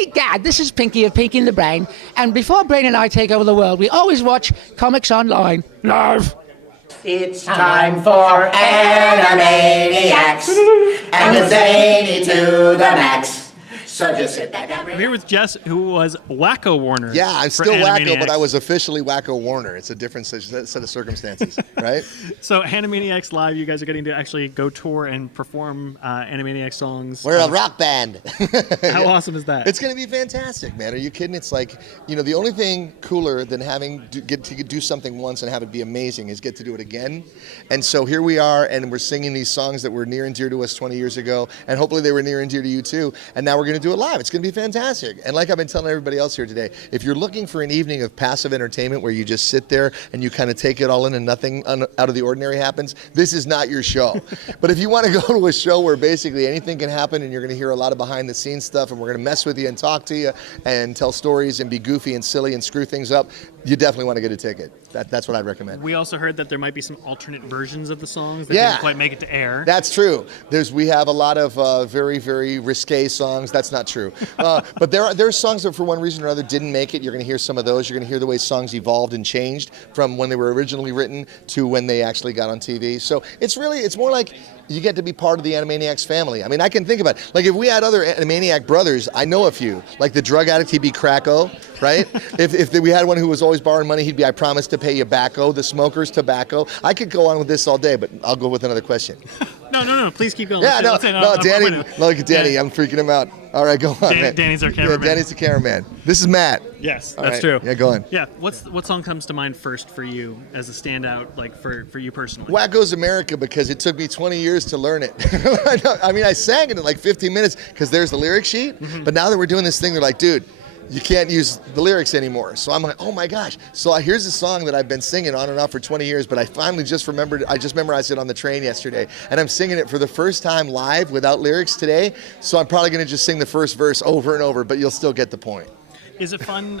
Egad, this is Pinky of Pinky and the Brain, and before Brain and I take over the world, we always watch Comics Online. Live. It's time for Animaniacs, and it's zany to the max. So just sit back and I'm here with Jess, who was Wakko Warner. Yeah, I'm for still Wakko, Animaniacs. but I was officially Wakko Warner. It's a different set of circumstances, right? So Animaniacs Live, you guys are getting to actually go tour and perform Animaniacs songs. We're a rock band. How awesome is that? It's going to be fantastic, man. Are you kidding? It's like, the only thing cooler than get to do something once and have it be amazing is get to do it again. And so here we are, and we're singing these songs that were near and dear to us 20 years ago, and hopefully they were near and dear to you too. And now we're going to do it live. It's going to be fantastic. And like I've been telling everybody else here today, if you're looking for an evening of passive entertainment where you just sit there and you kind of take it all in and nothing out of the ordinary happens, this is not your show. But if you want to go to a show where basically anything can happen and you're going to hear a lot of behind the scenes stuff and we're going to mess with you and talk to you and tell stories and be goofy and silly and screw things up, you definitely want to get a ticket. That's what I'd recommend. We also heard that there might be some alternate versions of the songs that Yeah. didn't quite make it to air. That's true. We have a lot of very, very risque songs. That's not true. But there are songs that for one reason or other didn't make it. You're going to hear some of those. You're going to hear the way songs evolved and changed from when they were originally written to when they actually got on TV. So it's more like you get to be part of the Animaniacs family. I mean, I can think about it. Like if we had other Animaniac brothers, I know a few. Like the drug addict, he'd be Cracko, right? if we had one who was always borrowing money, he'd be I promise to pay you bacco. The smoker's tobacco. I could go on with this all day, but I'll go with another question. No. Please keep going. Yeah, Danny. Look at Danny. Yeah. I'm freaking him out. All right, go on, man. Danny's our cameraman. Yeah, Danny's the cameraman. This is Matt. Yes, All that's right. true. Yeah, go on. Yeah, what song comes to mind first for you as a standout, like for you personally? Wakko's America, because it took me 20 years to learn it. I mean, I sang it in like 15 minutes because there's the lyric sheet. Mm-hmm. But now that we're doing this thing, they're like, dude, you can't use the lyrics anymore. So I'm like, oh my gosh. So here's a song that I've been singing on and off for 20 years, but I finally just remembered, I just memorized it on the train yesterday. And I'm singing it for the first time live without lyrics today. So I'm probably going to just sing the first verse over and over, but you'll still get the point. Is it fun,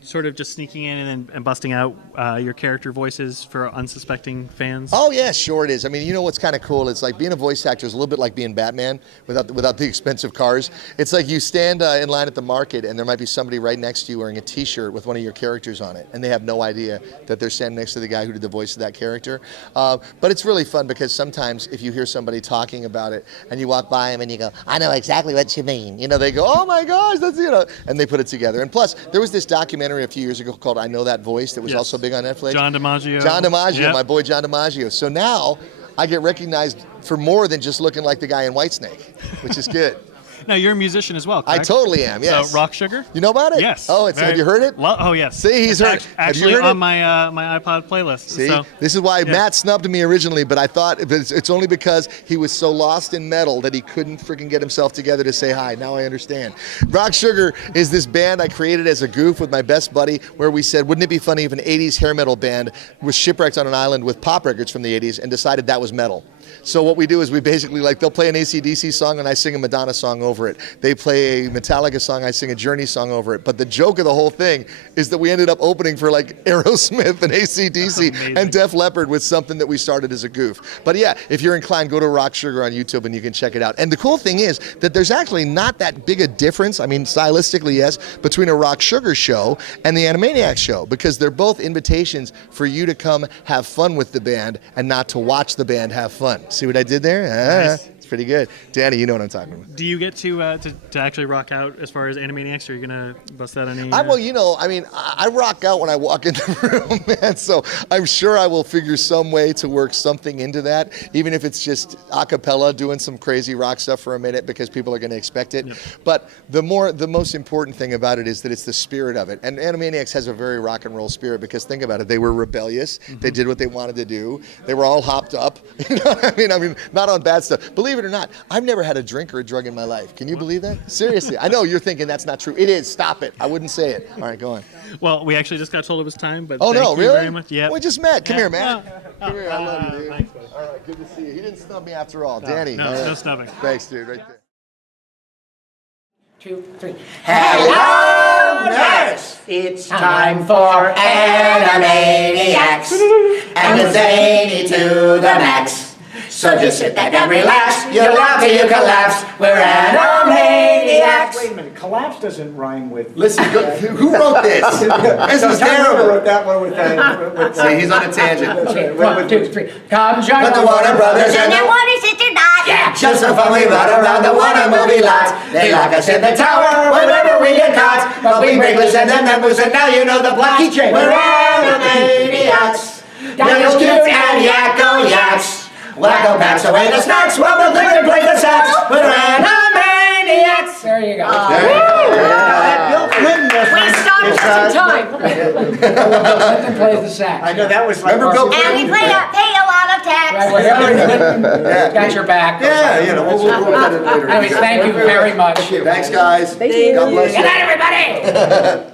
sort of just sneaking in and busting out your character voices for unsuspecting fans? Oh yeah, sure it is. I mean, you know what's kind of cool? It's like being a voice actor is a little bit like being Batman without the expensive cars. It's like you stand in line at the market and there might be somebody right next to you wearing a T-shirt with one of your characters on it, and they have no idea that they're standing next to the guy who did the voice of that character. But it's really fun because sometimes if you hear somebody talking about it and you walk by them and you go, I know exactly what you mean. They go, oh my gosh, that's and they put it together. And plus, there was this documentary a few years ago called I Know That Voice that was also big on Netflix. John DiMaggio. Yep. My boy John DiMaggio. So now I get recognized for more than just looking like the guy in Whitesnake, which is good. Now, you're a musician as well, correct? I totally am, yes. So, Rock Sugar? You know about it? Yes. Oh, have you heard it? Oh, yes. See, he's heard it. Actually, have you heard on it? my iPod playlist. See, so, this is why Matt snubbed me originally, but I thought it's only because he was so lost in metal that he couldn't freaking get himself together to say hi. Now I understand. Rock Sugar is this band I created as a goof with my best buddy, where we said, wouldn't it be funny if an 80s hair metal band was shipwrecked on an island with pop records from the 80s and decided that was metal? So what we do is we basically, they'll play an AC/DC song and I sing a Madonna song over it. They play a Metallica song, I sing a Journey song over it. But the joke of the whole thing is that we ended up opening for Aerosmith and AC/DC and Def Leppard with something that we started as a goof. But yeah, if you're inclined, go to Rock Sugar on YouTube and you can check it out. And the cool thing is that there's actually not that big a difference, I mean stylistically yes, between a Rock Sugar show and the Animaniacs show, because they're both invitations for you to come have fun with the band and not to watch the band have fun. See what I did there? Nice. It's pretty good. Danny, you know what I'm talking about. Do you get to actually rock out as far as Animaniacs? Or are you going to bust out any? I rock out when I walk in the room, man. So I'm sure I will figure some way to work something into that, even if it's just a cappella doing some crazy rock stuff for a minute because people are going to expect it. Yep. But the most important thing about it is that it's the spirit of it. And Animaniacs has a very rock and roll spirit because think about it. They were rebellious. Mm-hmm. They did what they wanted to do. They were all hopped up. You know what I mean, not on bad stuff. Believe it or not, I've never had a drink or a drug in my life. Can you believe that? Seriously. I know you're thinking that's not true. It is. Stop it. I wouldn't say it. All right, go on. Well, we actually just got told it was time, but thank you really? very much. Yeah. We just met. Come here, man. Oh, Come here. I love you, dude. Thanks, buddy. All right, good to see you. He didn't snub me after all. Danny. No, all right. no snubbing. Thanks, dude. Right there. 2, 3. Hello, nurse! It's time for Animaniacs, and it's zany to the max. So just sit back and relax. You'll laugh till you collapse. We're Animaniacs. Animaniacs. Wait a minute, collapse doesn't rhyme with... Listen, who wrote this? This is John Ritter terrible. wrote that one with See, he's on a tangent. Okay, 1, 2, 3. Come join But the Warner Brothers and the Warner Sister Dot. Yeah. just for fun we run around the Warner movie lots. They lock us in the tower whenever we get caught. But we breakless and the members, and now you know the plot. DJ. We're Animaniacs. Little cute and yakko yaks. Wacko packs away the snacks while the liquor plays the sax. We're Animaniacs. There you go. Bill Clinton. We stopped just in time. Let them play the sax. I know, that was like... Remember Bill And we pay a lot of tax. Right, well, Hillary Clinton got your back. Yeah, you know, we'll work that in later. Anyways, thank you very much. Thanks, guys. God bless you. Good night, everybody.